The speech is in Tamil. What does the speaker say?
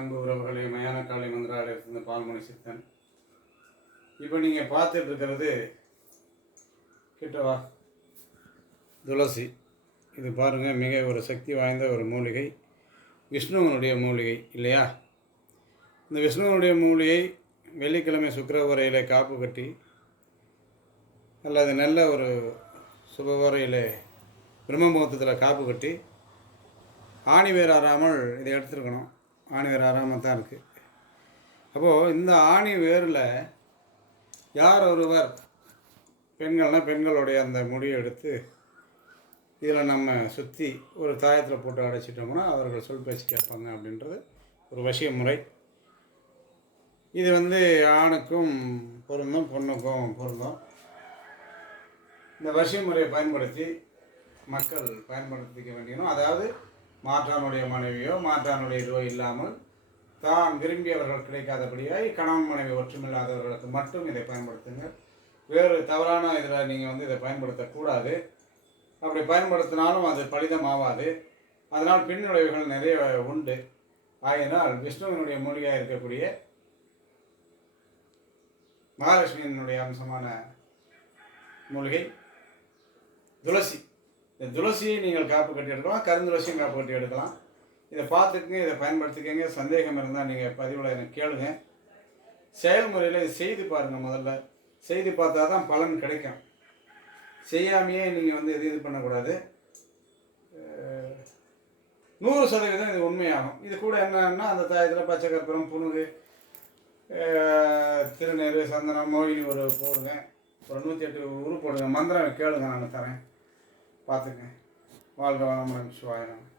அன்பு உறவுகளை மயான காளி மந்திராலயத்திலிருந்து பால்மணி சித்தன். இப்போ நீங்கள் பார்த்துட்டு இருக்கிறது கிட்டவா துளசி. இது பாருங்கள், மிக ஒரு சக்தி வாய்ந்த ஒரு மூலிகை, விஷ்ணுவனுடைய மூலிகை இல்லையா? இந்த விஷ்ணுவனுடைய மூலிகை வெள்ளிக்கிழமை சுக்கிரவரையில் காப்பு கட்டி அல்லது நல்ல ஒரு சுபவரையில் பிரம்ம முகூர்த்தத்தில் காப்பு கட்டி ஆணி வேர் ஆறாமல் இதை எடுத்துருக்கணும். ஆணி வேர் ஆறாமல் தான் இருக்குது. அப்போது இந்த ஆணி வேரில் யார் ஒருவர் பெண்கள்னால் பெண்களுடைய அந்த முடியை எடுத்து இதில் நம்ம சுற்றி ஒரு தாயத்தில் போட்டு அடைச்சிட்டோம்னா அவர்கள் சொல் பேச்சு கேட்பாங்க அப்படின்றது ஒரு வசிய முறை. இது ஆணுக்கும் பொருந்தும், பொண்ணுக்கும் பொருந்தும். இந்த வசிய முறையை பயன்படுத்தி மக்கள் பயன்படுத்திக்க வேண்டியனும். அதாவது மாற்றானுடைய மனைவியோ மாற்றானுடைய இதுவோ இல்லாமல் தான் விரும்பியவர்கள் கிடைக்காதபடியாய் கணவன் மனைவி ஒற்றுமில்லாதவர்களுக்கு மட்டும் இதை பயன்படுத்துங்க. வேறு தவறான இதில் நீங்கள் இதை பயன்படுத்தக்கூடாது. அப்படி பயன்படுத்தினாலும் அது பலிதமாகாது. அதனால் பின் விளைவுகள் நிறைய உண்டு. ஆகையினால் விஷ்ணுவினுடைய மூலிகையாக இருக்கக்கூடிய மகாலட்சுமியினுடைய அம்சமான மூலிகை துளசி. இந்த துளசியை நீங்கள் காப்பு கட்டி எடுக்கலாம், கருந்துளசியும் காப்பு கட்டி எடுக்கலாம். இதை பார்த்துக்குங்க, இதை பயன்படுத்திக்கங்க. சந்தேகம் இருந்தால் நீங்கள் பதிவில் எனக்கு கேளுங்க. செயல்முறையில் இது செய்து பாருங்கள். முதல்ல செய்து பார்த்தா தான் பலன் கிடைக்கும். செய்யாமையே நீங்கள் இது பண்ணக்கூடாது. 100% இது உண்மையாகும். இது கூட என்னன்னா அந்த தாயத்தில் பச்சை கற்பூரம், புணுகு, திருநீர், சந்தனம், மோகினி ஒரு போடுங்க. ஒரு 108 உரு போடுங்க. மந்திரம் கேளுங்க, நாங்கள் தரேன். பார்த்துங்க. வாழ்க வளமுடன். சிவாய நமः.